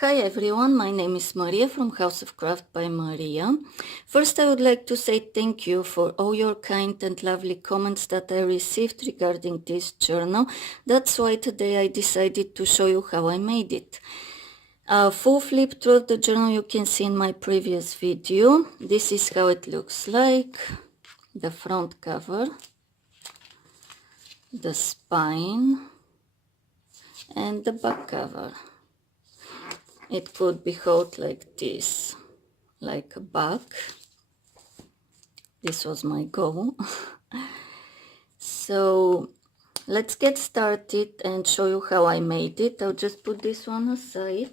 Hi everyone, my name is Maria from House of Craft by Maria. First, I would like to say thank you for all your kind and lovely comments that I received regarding this journal. That's why today I decided to show you how I made it. A full flip through of the journal you can see in my previous video. This is how it looks like. The front cover, the spine, and the back cover. It could be held like this, like a bag. This was my goal. So let's get started and show you how I made it. I'll just put this one aside.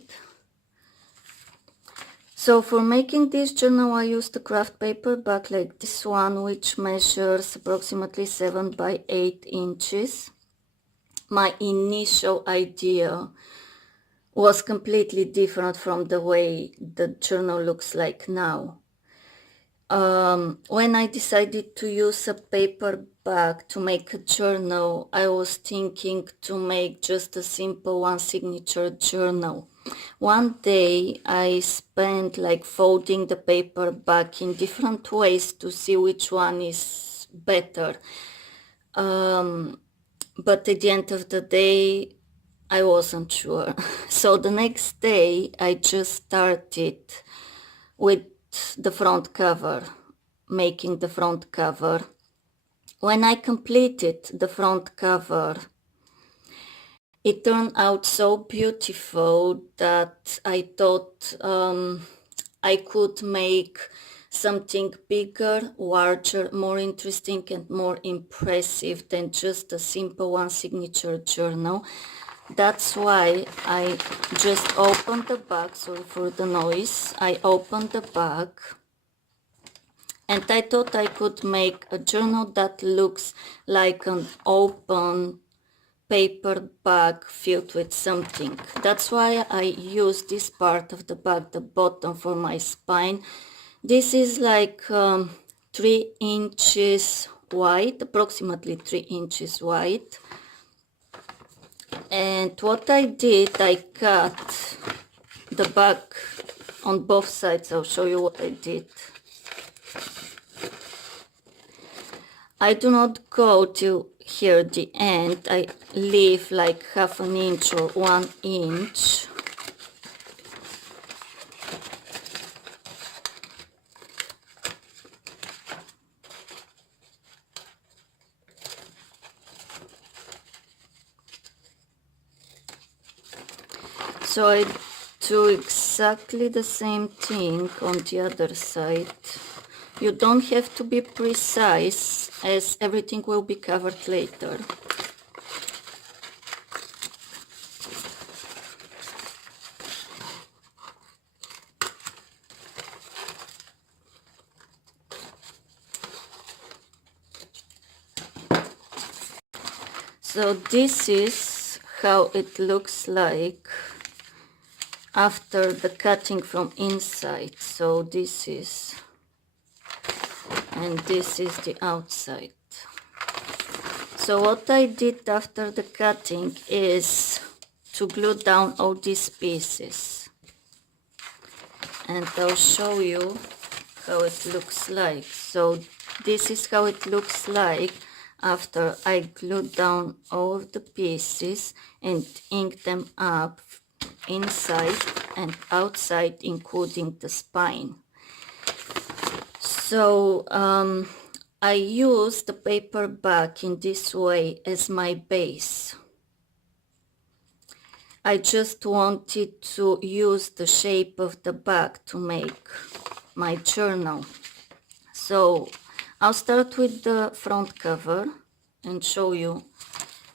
So for making this journal, I used a craft paper bag like this one, which measures approximately 7 by 8 inches. My initial idea was completely different from the way the journal looks like now. When I decided to use a paper bag to make a journal, I was thinking to make just a simple one signature journal. One day I spent like folding the paper bag in different ways to see which one is better. But at the end of the day, I wasn't sure. So the next day I just started with the front cover, making the front cover. When I completed the front cover, it turned out so beautiful that I thought I could make something bigger, larger, more interesting and more impressive than just a simple one signature journal. That's why I just opened the bag. Sorry for the noise. I opened the bag and I thought I could make a journal that looks like an open paper bag filled with something. That's why I use this part of the bag, the bottom, for my spine. This is like 3 inches wide, approximately 3 inches wide. And what I did, I cut the back on both sides. I'll show you what I did. I do not go to here the end. I leave like half an inch or 1 inch. So I do exactly the same thing on the other side. You don't have to be precise, as everything will be covered later. So this is how it looks like after the cutting from inside. So this is, and this is the outside. So what I did after the cutting is to glue down all these pieces, and I'll show you how it looks like. So this is how it looks like after I glued down all of the pieces and inked them up inside and outside, including the spine. So I use the paper bag in this way as my base. I just wanted to use the shape of the bag to make my journal. So I'll start with the front cover and show you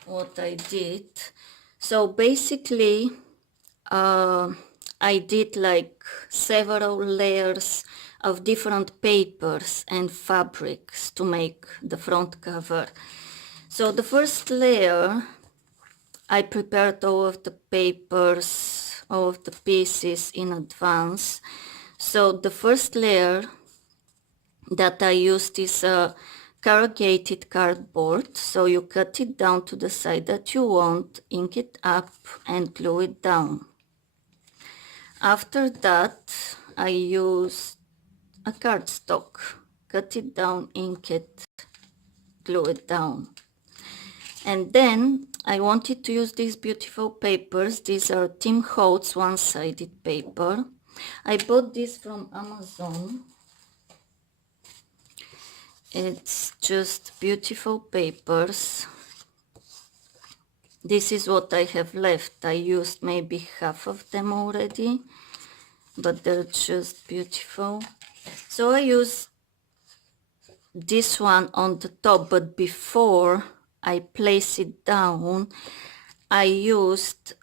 what I did. So basically I did like several layers of different papers and fabrics to make the front cover. So the first layer, I prepared all of the papers, all of the pieces in advance. So the first layer that I used is a corrugated cardboard. So you cut it down to the side that you want, ink it up and glue it down. After that, I used a cardstock, cut it down, ink it, glue it down. And then I wanted to use these beautiful papers. These are Tim Holtz one-sided paper. I bought this from Amazon. It's just beautiful papers. This is what I have left. I used maybe half of them already, but they're just beautiful. So I use this one on the top, but before I place it down, I used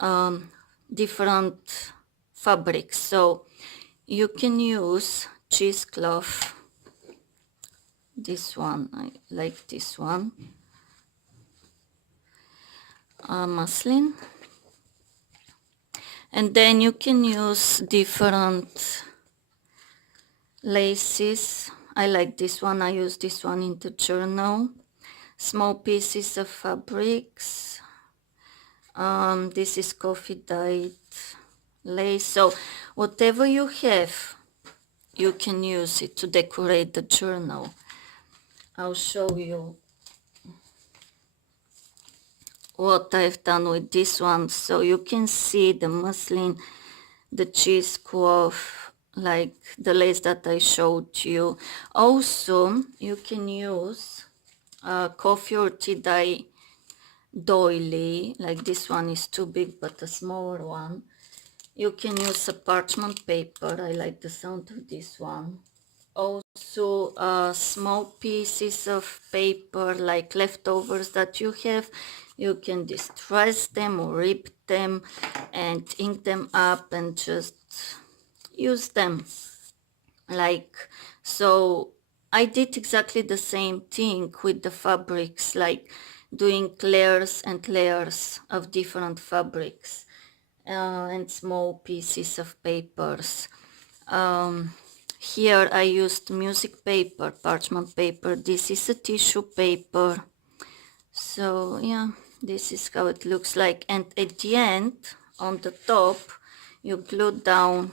different fabrics. So you can use cheesecloth. This one, I like this one. Muslin. And then you can use different laces. I like this one. I use this one in the journal. Small pieces of fabrics. This is coffee dyed lace. So whatever you have, you can use it to decorate the journal. I'll show you what I've done with this one. So you can see the muslin, the cheesecloth, like the lace that I showed you. Also, you can use coffee or tea dye doily, like this one is too big, but a smaller one. You can use a parchment paper. I like the sound of this one. Also, small pieces of paper, like leftovers that you have, you can distress them or rip them and ink them up and just use them. Like, so I did exactly the same thing with the fabrics, like doing layers and layers of different fabrics and small pieces of papers. Here I used music paper, parchment paper. This is a tissue paper. So yeah, this is how it looks like. And at the end, on the top, you glue down.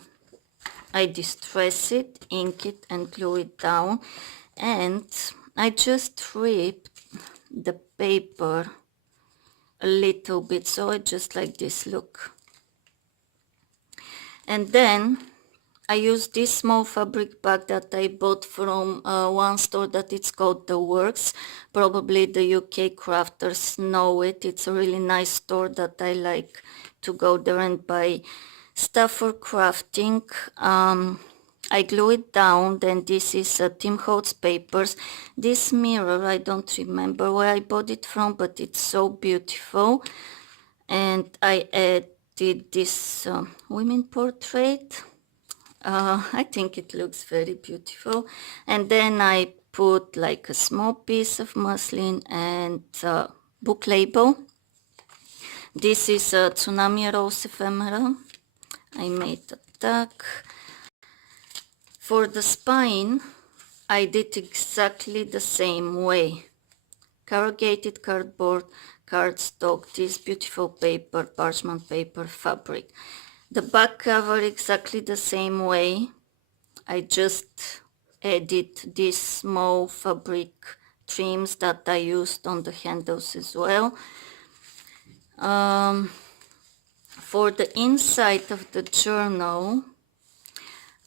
I distress it, ink it, and glue it down. And I just ripped the paper a little bit, so I just like this look. And then I use this small fabric bag that I bought from one store that it's called The Works. Probably the UK crafters know it. It's a really nice store that I like to go there and buy stuff for crafting. I glue it down. Then this is Tim Holtz papers. This mirror, I don't remember where I bought it from, but it's so beautiful. And I added this women portrait. I think it looks very beautiful. And then I put like a small piece of muslin and book label. This is a Tsunami Rose ephemera. I made a tag. For the spine, I did exactly the same way. Corrugated cardboard, cardstock, this beautiful paper, parchment paper, fabric. The back cover exactly the same way. I just added these small fabric trims that I used on the handles as well. For the inside of the journal,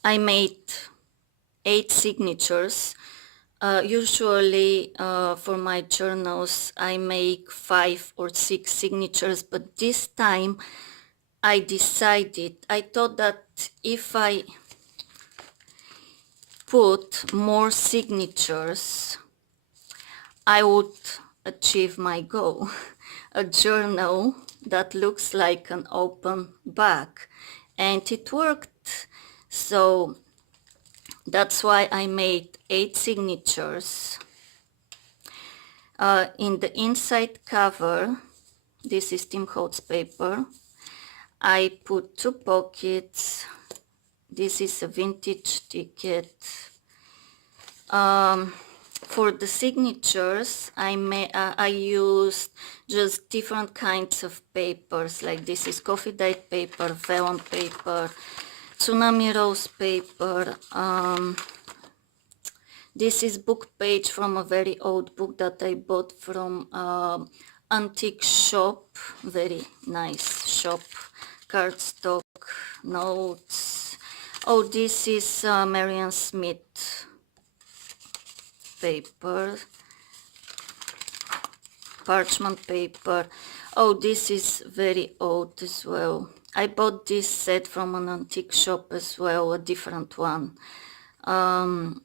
I made 8 signatures. Usually for my journals, I make 5 or 6 signatures, but this time I decided, I thought that if I put more signatures, I would achieve my goal. A journal that looks like an open back, and it worked. So that's why I made 8 signatures. In the inside cover, this is Tim Holtz paper, I put 2 pockets. This is a vintage ticket. For the signatures, I used just different kinds of papers, like this is coffee dyed paper, vellum paper, Tsunami Rose paper. This is book page from a very old book that I bought from antique shop. Very nice shop. Cardstock, notes. Oh, this is Marian Smith paper. Parchment paper. Oh, this is very old as well. I bought this set from an antique shop as well, a different one. On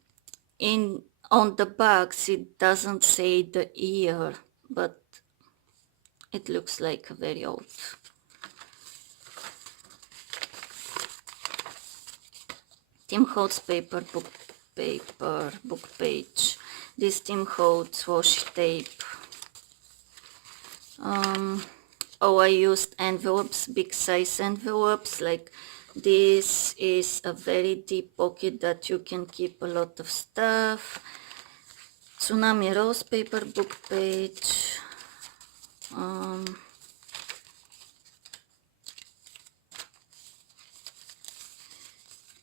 the box it doesn't say the year, but it looks like very old. Tim Holtz paper, book page. This Tim Holtz washi tape. Oh, I used envelopes, big size envelopes. Like this is a very deep pocket that you can keep a lot of stuff. Tsunami Rose paper, book page.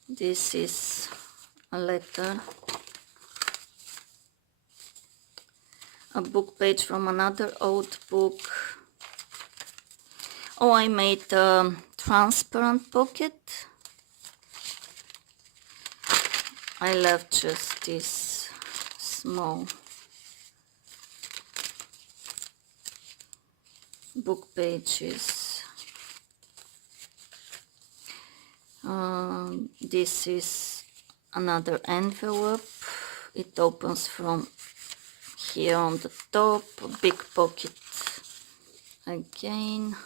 This is a letter. A book page from another old book. Oh, I made a transparent pocket. I love just this small book pages. This is another envelope. It opens from here on the top, a big pocket again.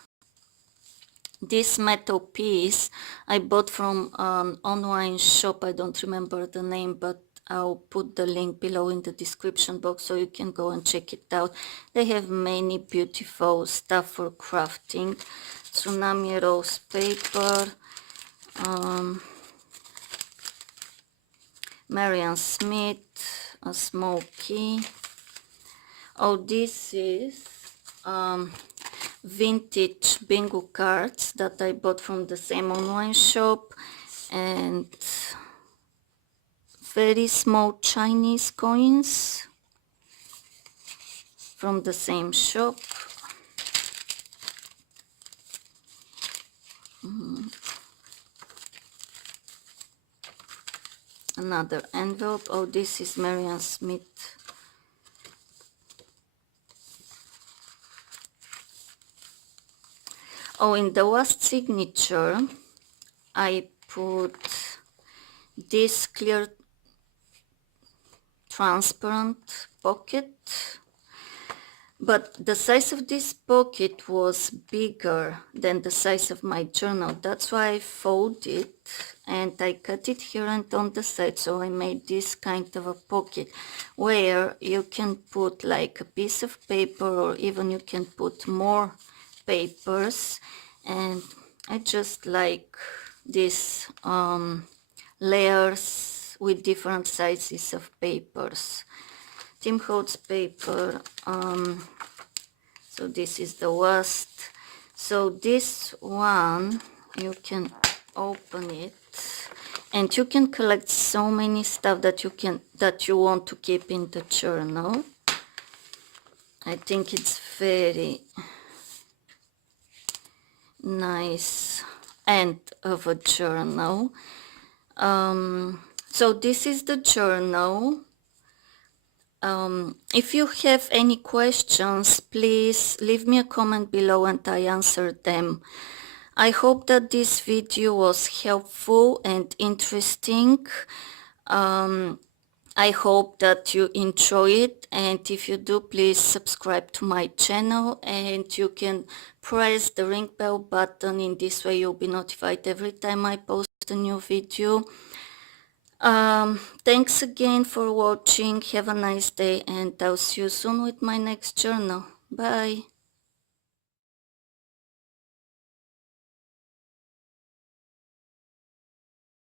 This metal piece I bought from an online shop. I don't remember the name, but I'll put the link below in the description box so you can go and check it out. They have many beautiful stuff for crafting. Tsunami Rose paper. Marian Smith, a small key. Oh, this is vintage bingo cards that I bought from the same online shop, and very small Chinese coins from the same shop. Another envelope. Oh, this is Marian Smith. Oh, in the last signature I put this clear transparent pocket, but the size of this pocket was bigger than the size of my journal. That's why I folded it and I cut it here and on the side, so I made this kind of a pocket where you can put like a piece of paper, or even you can put more papers. And I just like these layers with different sizes of papers. Tim Holtz paper. So this is the last. So this one you can open it and you can collect so many stuff that you want to keep in the journal. I think it's very nice end of a journal. So this is the journal. If you have any questions, please leave me a comment below and I answer them. I hope that this video was helpful and interesting. I hope that you enjoy it, and if you do, please subscribe to my channel, and you can press the ring bell button. In this way you'll be notified every time I post a new video. Thanks again for watching. Have a nice day, and I'll see you soon with my next journal. Bye.